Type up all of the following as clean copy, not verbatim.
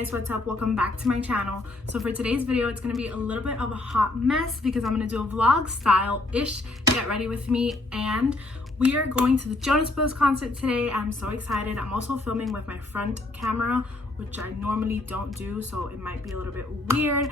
guys, what's up? Welcome back to my channel. So for today's video, it's gonna be a little bit of a hot mess because I'm gonna do a vlog style-ish get ready with me, and we are going to the Jonas concert today. I'm so excited. I'm also filming with my front camera, which I normally don't do, so it might be a little bit weird,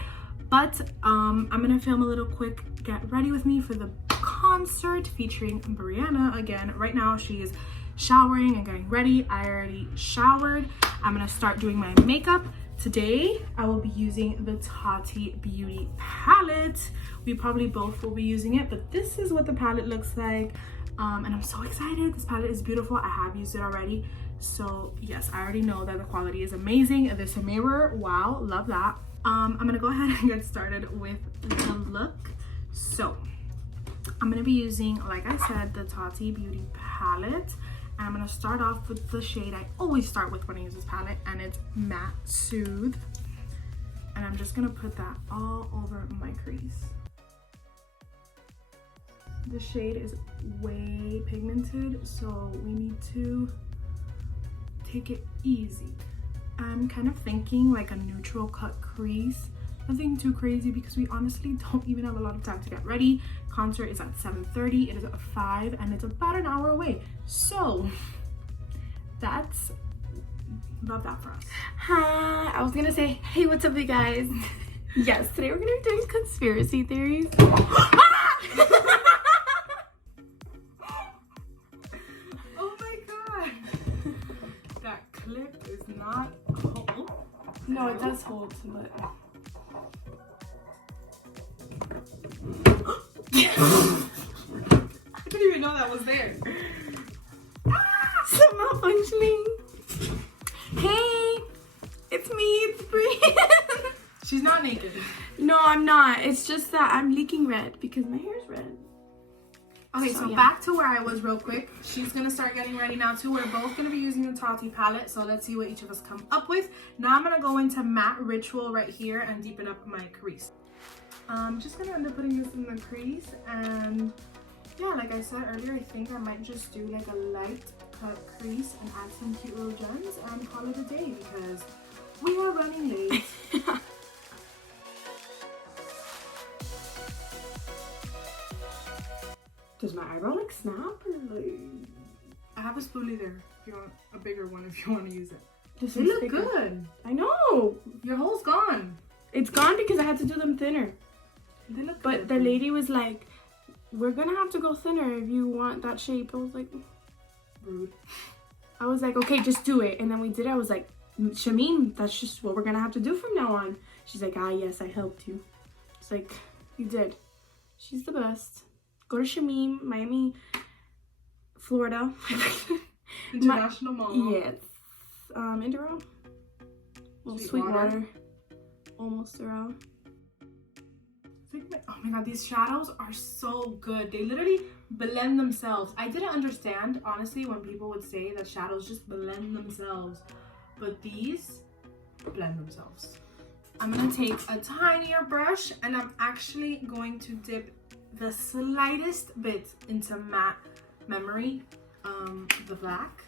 but I'm gonna film a little quick get ready with me for the concert featuring Brianna again. Right now she's showering and getting ready. I already showered. I'm gonna start doing my makeup. Today I will be using the Tati Beauty palette. We probably both will be using it, but this is what the palette looks like, and I'm so excited. This palette is beautiful. I have used it already, so yes, I already know that the quality is amazing. This mirror, wow, love that. I'm gonna go ahead and get started with the look. So I'm gonna be using, like I said, the Tati Beauty palette. And I'm gonna start off with the shade I always start with when I use this palette, and it's Matte Soothe. And I'm just gonna put that all over my crease. The shade is way pigmented, so we need to take it easy. I'm kind of thinking like a neutral cut crease. Nothing too crazy because we honestly don't even have a lot of time to get ready. Concert is at 7:30, it is at 5, and it's about an hour away. So that's, love that for us. Hi, I was gonna say, hey, what's up you guys? Yes, today we're gonna be doing conspiracy theories. Oh my god. That clip is not hold. No, it does hold, but I didn't even know that was there. it's malfunctioning. Hey, it's me, it's Brianna. She's not naked. No, I'm not. It's just that I'm leaking red because my hair's red. Okay, so yeah. Back to where I was real quick. She's gonna start getting ready now too. We're both gonna be using the Tati palette, so let's see what each of us come up with. Now I'm gonna go into Matte Ritual right here and deepen up my crease. I'm just gonna end up putting this in the crease, and yeah, like I said earlier, I think I might just do like a light cut crease and add some cute little gems and call it a day because we are running late. Does my eyebrow like snap or like? I have a spoolie there if you want a bigger one, if you want to use it. This They is look bigger. good. I know. Your hole's gone. It's gone because I had to do them thinner. They look But good. the lady was like, we're gonna have to go thinner if you want that shape. I was like, Rude. I was like, okay, just do it. And then we did it. I was like, Shameen, that's just what we're gonna have to do from now on. She's like, ah, yes, I helped you. It's like, you did. She's the best. Go to Shameen, Miami, Florida. International Mall. Yes. Indira. Well, Sweetwater. Almost around. Oh my god, these shadows are so good. They literally blend themselves. I didn't understand, honestly, when people would say that shadows just blend themselves. But these blend themselves. I'm gonna take a tinier brush and I'm actually going to dip the slightest bit into Matte Memory, the black,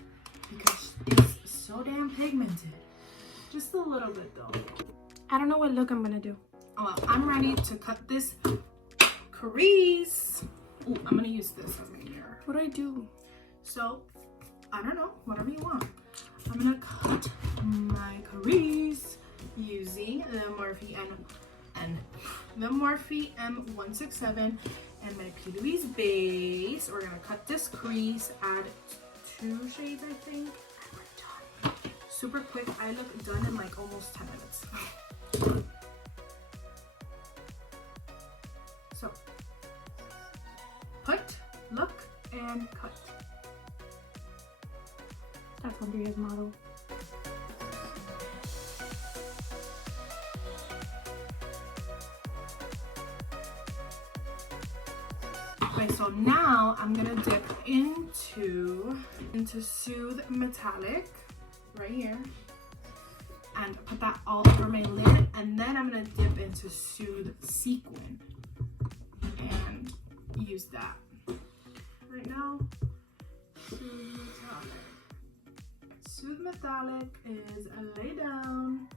because it's so damn pigmented. Just a little bit though. I don't know what look I'm gonna do. Well, I'm ready to cut this crease. Ooh, I'm gonna use this as my mirror. What do I do? So, I don't know, whatever you want. I'm gonna cut my crease using the Morphe M167 and my P. Louise base. We're gonna cut this crease, add 2 shades, I think, and we're done. Super quick. I look done in like almost 10 minutes. So, put, look, and cut. That's Andrea's model. Okay, so now I'm gonna dip into Soothe Metallic right here and put that all over my lid, and then I'm gonna dip into Soothe Sequin and use that. Right now, Soothe Metallic. Soothe Metallic is lay down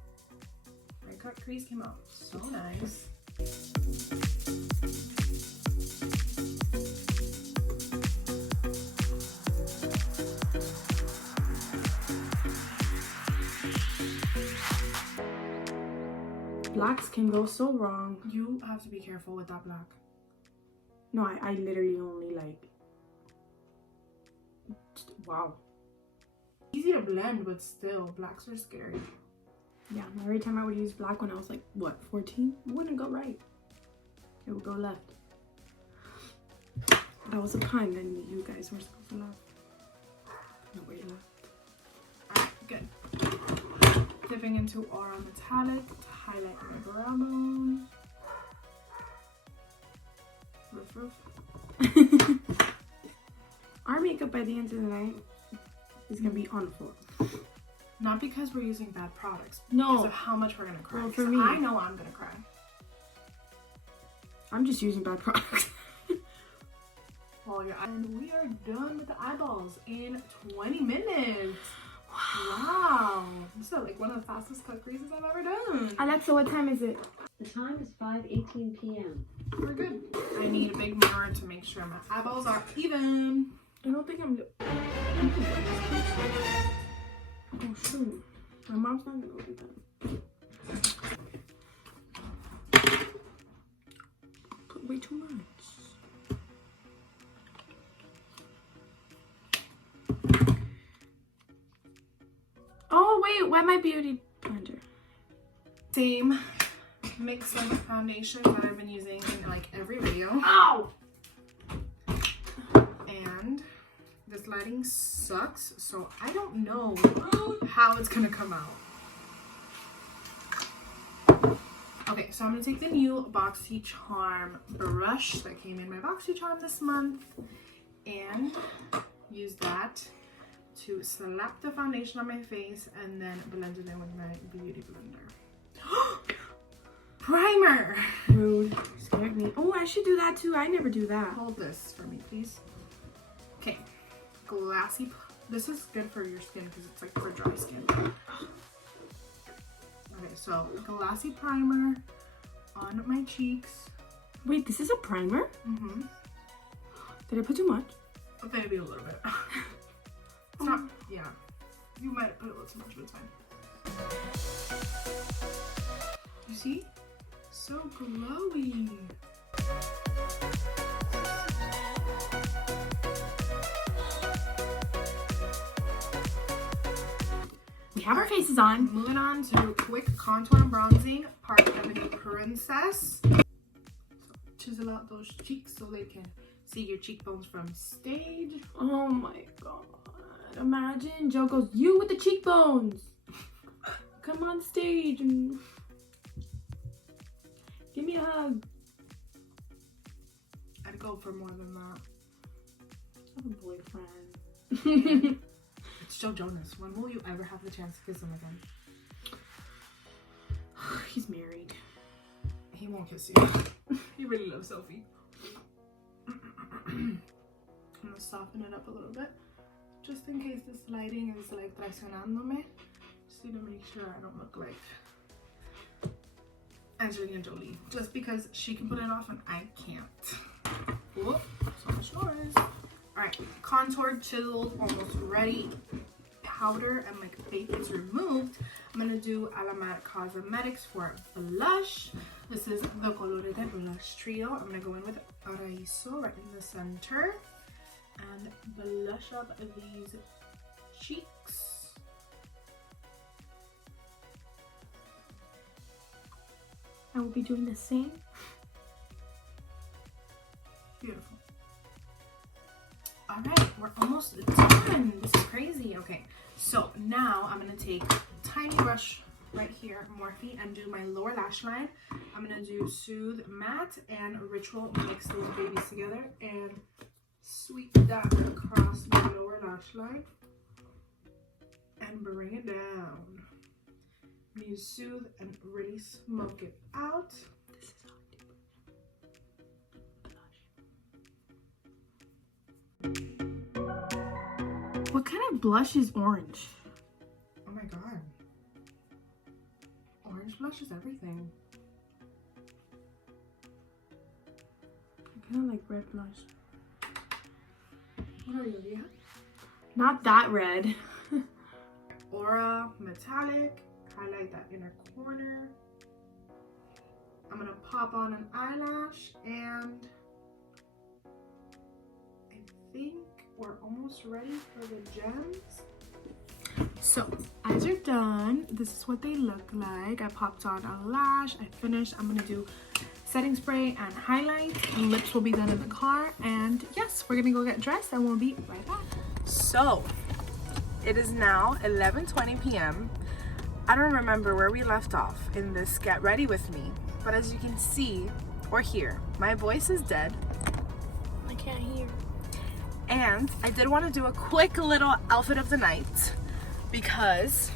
cut crease came out so nice. Blacks can go so wrong. You have to be careful with that black. No, I literally only like... Wow. Easy to blend, but still, blacks are scary. Yeah, every time I would use black when I was like, what, 14? It wouldn't go right. It would go left. That was a pun, and you guys were supposed to laugh. Nobody laughed. Alright, good. Dipping into Aura Metallic to highlight my brow bone. Roof, roof. Our makeup by the end of the night is gonna be on the floor. Not because we're using bad products, No. because of how much we're gonna cry. Well, for 'Cause me. I know I'm gonna cry. I'm just using bad products. Well, yeah, and we are done with the eyeballs in 20 minutes. Wow. This is like one of the fastest cut creases I've ever done. Alexa, what time is it? The time is 5:18 p.m. We're good. I need a big mirror to make sure my eyeballs are even. I don't think I'm... Oh, shoot. My mom's not gonna do that. Put way too much. Oh, wait. Wet my beauty blender. Same mix of foundation that I've been using in like every video. Ow! And this lighting sucks, so I don't know how it's gonna come out. Okay, so I'm gonna take the new BoxyCharm brush that came in my BoxyCharm this month and use that to slap the foundation on my face and then blend it in with my beauty blender. Primer! Rude. Scared me. Oh, I should do that too. I never do that. Hold this for me, please. Okay, glassy. This is good for your skin because it's like for dry skin. Okay, so glassy primer on my cheeks. Wait, this is a primer? Mm-hmm. Did I put too much? Maybe a little bit. It's not, yeah. You might have put a little too much, but it's fine. You see? So glowy. We have our faces on. Moving on to quick contour and bronzing, part of Ebony Princess. So chisel out those cheeks so they can see your cheekbones from stage. Oh my god. Imagine Joe goes, you with the cheekbones. Come on stage and give me a hug. I'd go for more than that. I have a boyfriend. It's Joe Jonas. When will you ever have the chance to kiss him again? He's married. He won't kiss you. He really loves Sophie. I'm gonna soften it up a little bit. Just in case this lighting is like traicionándome. Just need to make sure I don't look like Angelina Jolie. Just because she can put it off and I can't. Whoop, so much noise. Alright, contoured, chiseled, almost ready. Powder and like bake is removed. I'm gonna do Alamat Cosmetics for blush. This is the Colorete Blush Trio. I'm gonna go in with Araizo right in the center and blush up these cheeks. I will be doing the same. Beautiful. All right, we're almost done. This is crazy. Okay, so now I'm gonna take a tiny brush right here, Morphe, and do my lower lash line. I'm gonna do Soothe Matte and Ritual, mix those babies together and sweep that across my lower lash line and bring it down. I'm gonna use Soothe and really smoke it out. This is how I do blush. What kind of blush is orange? Oh my god. Orange blush eyelashes, everything. I kind of like red blush. What are you, yeah? Not that red. Aura Metallic. Highlight that inner corner. I'm gonna pop on an eyelash, and I think we're almost ready for the gems. So, eyes are done. This is what they look like. I popped on a lash. I finished. I'm gonna do setting spray and highlight. Lips will be done in the car. And yes, we're gonna go get dressed and we'll be right back. So, it is now 11:20 p.m. I don't remember where we left off in this get ready with me. But as you can see or hear, my voice is dead. I can't hear. And I did want to do a quick little outfit of the night because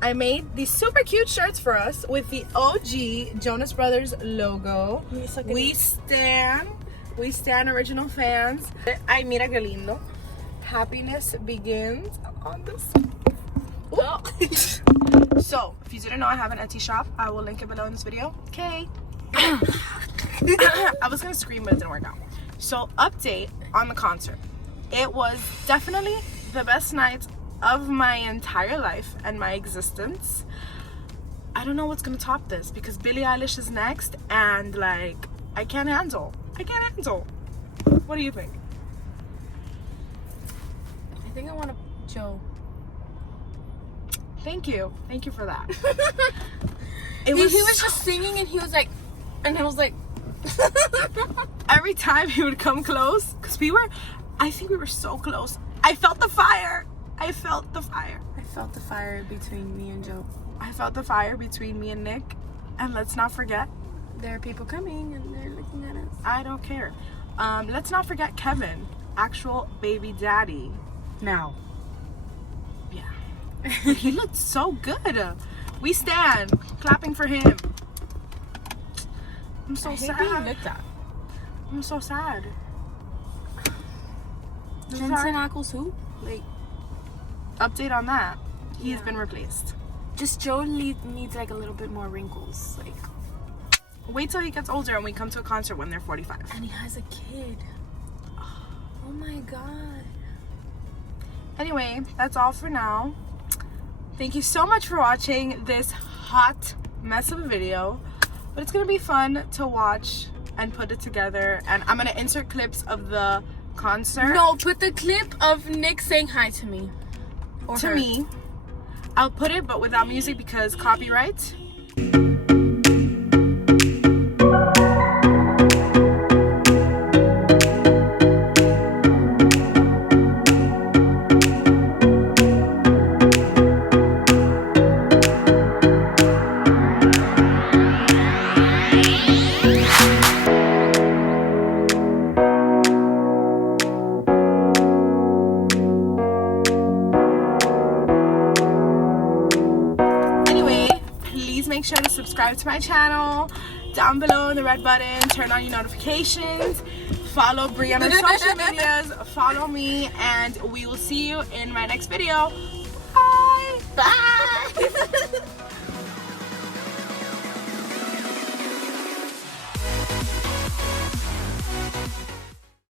I made these super cute shirts for us with the OG Jonas Brothers logo. We stand original fans. Ay, mira que lindo. Happiness begins on this. Oh. So, if you didn't know, I have an Etsy shop. I will link it below in this video. Okay. I was gonna scream, but it didn't work out. So, update on the concert. It was definitely the best night of my entire life and my existence. I don't know what's gonna top this because Billie Eilish is next, and like, I can't handle. What do you think? I think I want to Joe. Thank you for that. He was just singing and he was like, and I was like, every time he would come close, because I think we were so close. I felt the fire between me and Joe. I felt the fire between me and Nick. And let's not forget, There are people coming and they're looking at us. I don't care. Let's not forget Kevin, actual baby daddy. Now. Yeah. He looked so good. We stand clapping for him. I'm so sad. Looked at. I'm so sad. Jensen Ackles who? Like, update on that. He has been replaced. just Joe needs like a little bit more wrinkles. Like, wait till he gets older and we come to a concert when they're 45. and he has a kid. Oh my god. Anyway, that's all for now. Thank you so much for watching this hot mess of a video. But it's gonna be fun to watch and put it together. And I'm gonna insert clips of the concert. No, put the clip of Nick saying hi to me. Or to her. me. I'll put it, but without music because copyright. Make sure to subscribe to my channel down below in the red button. Turn on your notifications. Follow Brianna's social medias. Follow me, and we will see you in my next video. Bye. Bye.